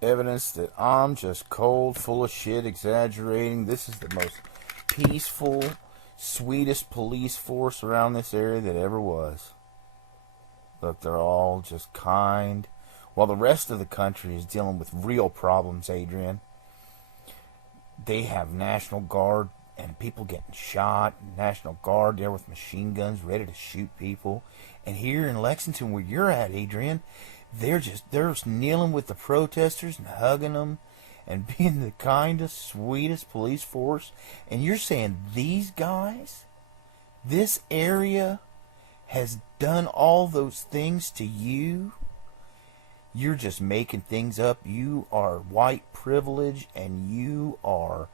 evidence that I'm just cold, full of shit, exaggerating. This is the most peaceful, sweetest police force around this area that ever was. Look, they're all just kind. While the rest of the country is dealing with real problems, Adrian. They have National Guard and people getting shot. National Guard there with machine guns ready to shoot people. And here in Lexington, where you're at, Adrian, they're kneeling with the protesters and hugging them and being the kindest, sweetest police force. And you're saying these guys, this area, has done all those things to you? You're just making things up. You are white privilege, and you are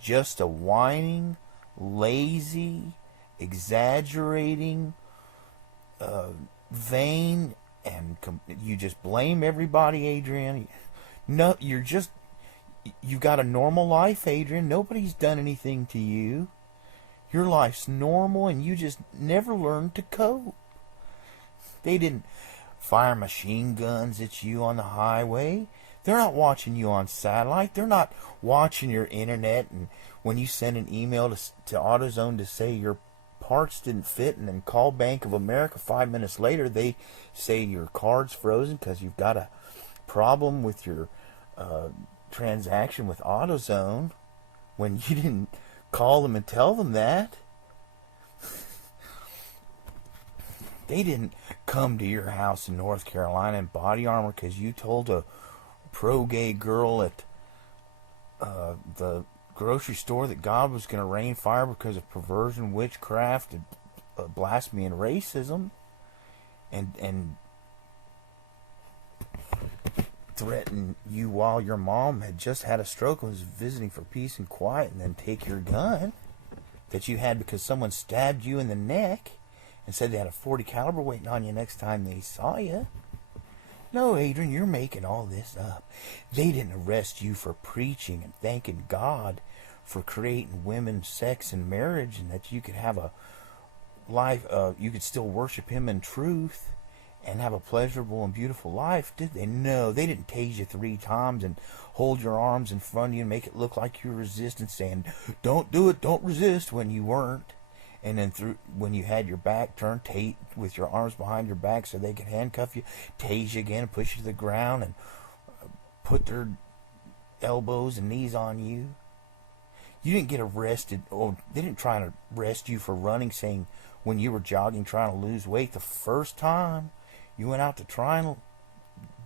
just a whining, lazy, exaggerating, vain, and you just blame everybody, Adrian. No, you got a normal life, Adrian. Nobody's done anything to you. Your life's normal, and you just never learned to cope. They didn't fire machine guns at you on the highway. They're not watching you on satellite. They're not watching your internet, and when you send an email to AutoZone to say your parts didn't fit, and then call Bank of America 5 minutes later, they say your card's frozen because you've got a problem with your transaction with AutoZone when you didn't call them and tell them that. They didn't come to your house in North Carolina in body armor because you told a pro-gay girl at the grocery store that God was going to rain fire because of perversion, witchcraft, and blasphemy and racism, and threaten you while your mom had just had a stroke and was visiting for peace and quiet, and then take your gun that you had because someone stabbed you in the neck and said they had a .40 caliber waiting on you next time they saw you. No, Adrian, you're making all this up. They didn't arrest you for preaching and thanking God for creating women, sex, and marriage, and that you could have a life, you could still worship Him in truth and have a pleasurable and beautiful life, did they? No, they didn't tase you 3 times and hold your arms in front of you and make it look like you were resisting, saying, don't do it, don't resist, when you weren't. And then when you had your back turned, with your arms behind your back so they could handcuff you, tase you again, push you to the ground, and put their elbows and knees on you. You didn't get arrested, or they didn't try to arrest you for running, saying when you were jogging trying to lose weight the first time you went out to try and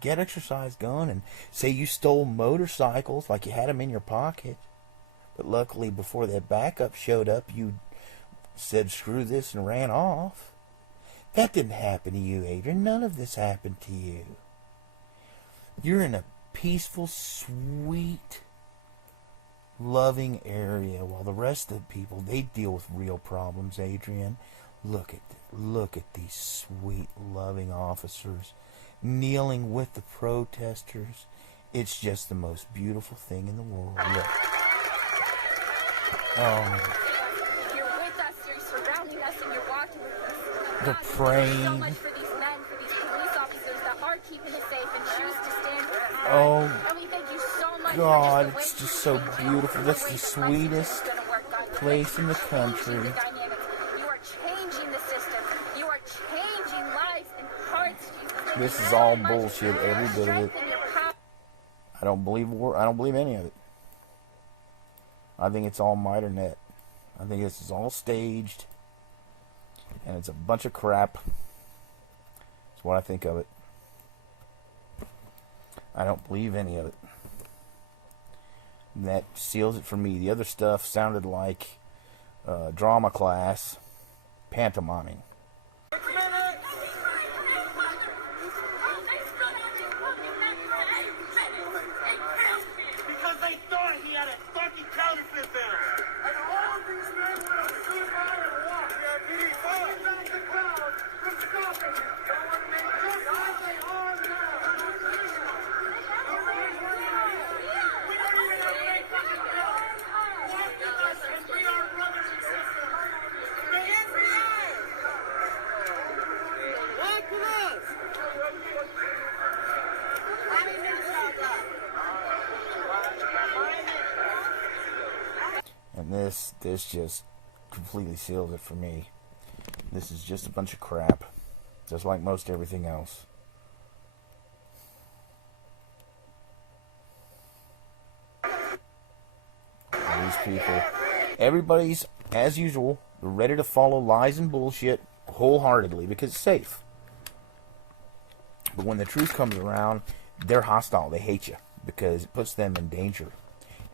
get exercise going, and say you stole motorcycles like you had them in your pocket. But luckily, before that backup showed up, you said screw this and ran off. That didn't happen to you, Adrian. None of this happened to you. You're in a peaceful, sweet, loving area, while the rest of the people, they deal with real problems, Adrian. Look at these sweet, loving officers kneeling with the protesters. It's just the most beautiful thing in the world. Look. They're praying. So much for these men, for these police officers that are keeping us safe and choose to stand with us. Oh, and we thank you so much God, it's just so beautiful. That's the sweetest place in the country. You are changing the system. You are changing lives and hearts. This is all bullshit, every bit of it. I don't believe any of it. I think it's all Miternet. I think this is all staged. And it's a bunch of crap. That's what I think of it. I don't believe any of it. And that seals it for me. The other stuff sounded like drama class pantomiming. Because they thought he had a fucking counterfeit there. And all these men will shoot by and walk. And this just completely seals it for me. This is just a bunch of crap, just like most everything else. These people, everybody's, as usual, ready to follow lies and bullshit wholeheartedly because it's safe. But when the truth comes around, they're hostile. They hate you because it puts them in danger.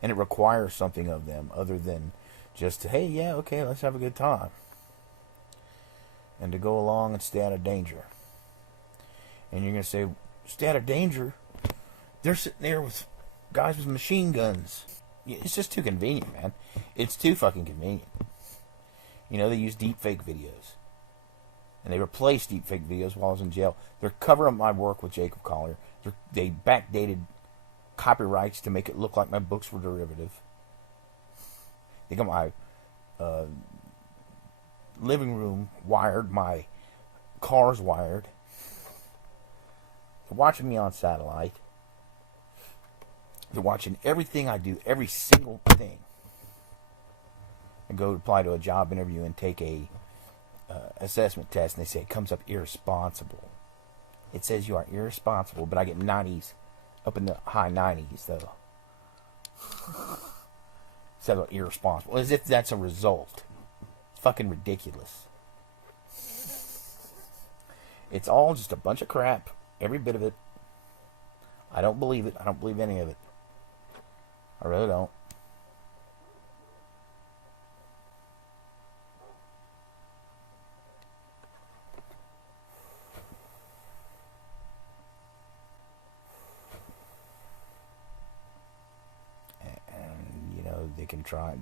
And it requires something of them other than just, hey, yeah, okay, let's have a good time. And to go along and stay out of danger. And you're going to say, stay out of danger? They're sitting there with guys with machine guns. It's just too convenient, man. It's too fucking convenient. You know, they use deepfake videos. And they replaced deepfake videos while I was in jail. They're covering my work with Jacob Collier. They backdated copyrights to make it look like my books were derivative. They got my living room wired, my car's wired. They're watching me on satellite. They're watching everything I do, every single thing. I go apply to a job interview and take a assessment test, and they say it comes up irresponsible. It says you are irresponsible, but I get 90s, up in the high 90s, though. Says I'm irresponsible, as if that's a result. It's fucking ridiculous. It's all just a bunch of crap, every bit of it. I don't believe it. I don't believe any of it. I really don't.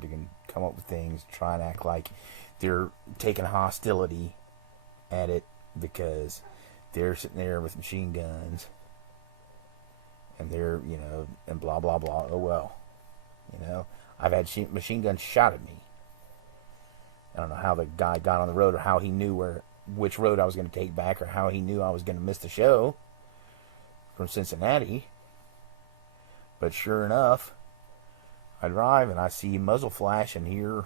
They can come up with things, try and act like they're taking hostility at it because they're sitting there with machine guns and they're, and blah, blah, blah. Oh, well, I've had machine guns shot at me. I don't know how the guy got on the road or how he knew which road I was going to take back or how he knew I was going to miss the show from Cincinnati. But sure enough, I drive and I see muzzle flash and hear,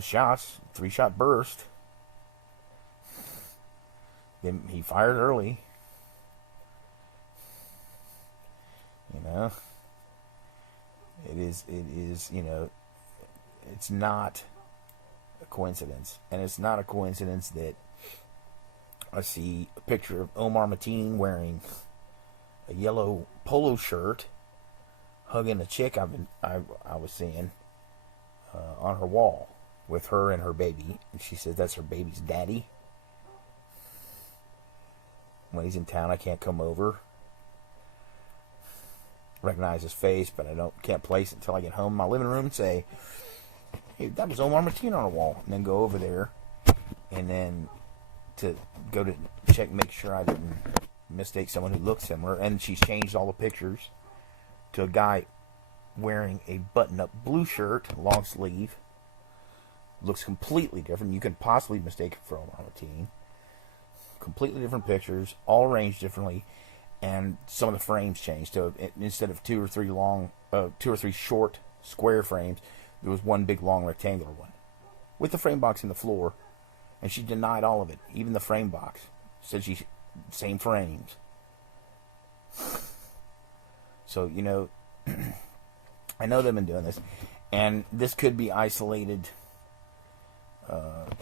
shots, 3-shot burst. Then he fired early. It is, it's not a coincidence. And it's not a coincidence that I see a picture of Omar Mateen wearing a yellow polo shirt, hugging a chick I was seeing on her wall with her and her baby. And she says that's her baby's daddy. When he's in town, I can't come over. Recognize his face, but I can't place it until I get home in my living room and say, hey, that was Omar Mateen on the wall. And then go over there and then to go to check, make sure I didn't mistake someone who looked similar. And she's changed all the pictures to a guy wearing a button-up blue shirt, long sleeve. Looks completely different. You can possibly mistake it for Omar Mateen. Completely different pictures, all arranged differently, and some of the frames changed. So instead of two or three short square frames, there was one big long rectangular one with the frame box in the floor, and she denied all of it, even the frame box. Said same frames. So, I know they've been doing this, and this could be isolated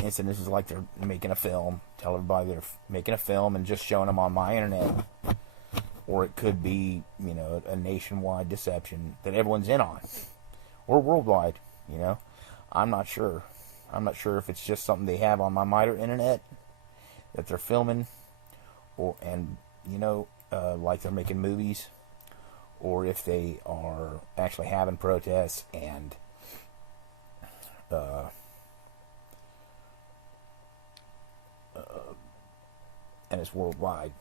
incidences like they're making a film, tell everybody they're making a film and just showing them on my internet, or it could be, a nationwide deception that everyone's in on, or worldwide, I'm not sure. I'm not sure if it's just something they have on my MITRE internet that they're filming, like they're making movies, or if they are actually having protests and it's worldwide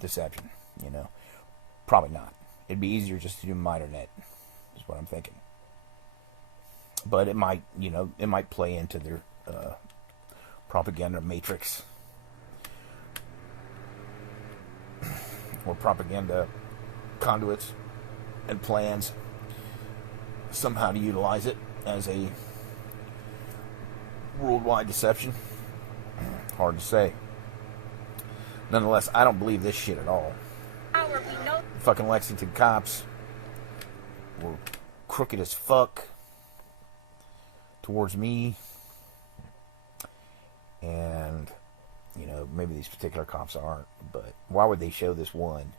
deception, Probably not. It'd be easier just to do MITRE.net, is what I'm thinking. But it might, it might play into their propaganda matrix or propaganda conduits and plans somehow to utilize it as a worldwide deception? Hard to say. Nonetheless, I don't believe this shit at all. Fucking Lexington cops were crooked as fuck towards me. And, you know, maybe these particular cops aren't, but why would they show this one?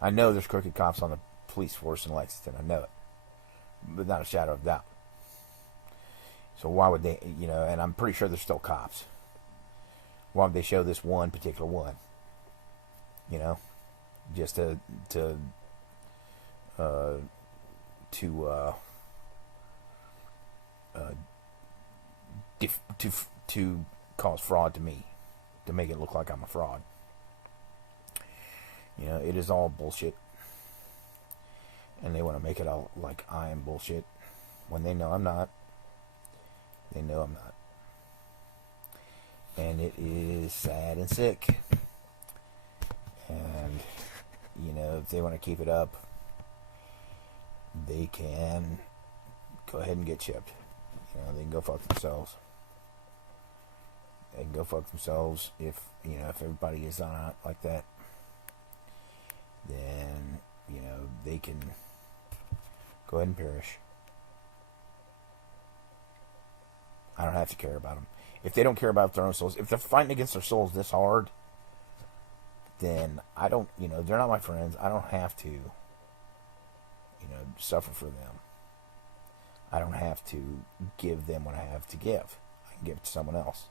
I know there's crooked cops on the police force in Lexington. I know it. But not a shadow of doubt. So why would they, you know, and I'm pretty sure there's still cops. Why would they show this one particular one? You know? Just to cause fraud to me, to make it look like I'm a fraud. You know, it is all bullshit, and they want to make it all like I am bullshit when they know I'm not. They know I'm not, and it is sad and sick. And you know, if they want to keep it up, they can go ahead and get chipped. You know, they can go fuck themselves. They can go fuck themselves if, you know, if everybody is on it like that. Then, you know, they can go ahead and perish. I don't have to care about them. If they don't care about their own souls, if they're fighting against their souls this hard, then I don't, you know, they're not my friends. I don't have to, you know, suffer for them. I don't have to give them what I have to give. I can give it to someone else.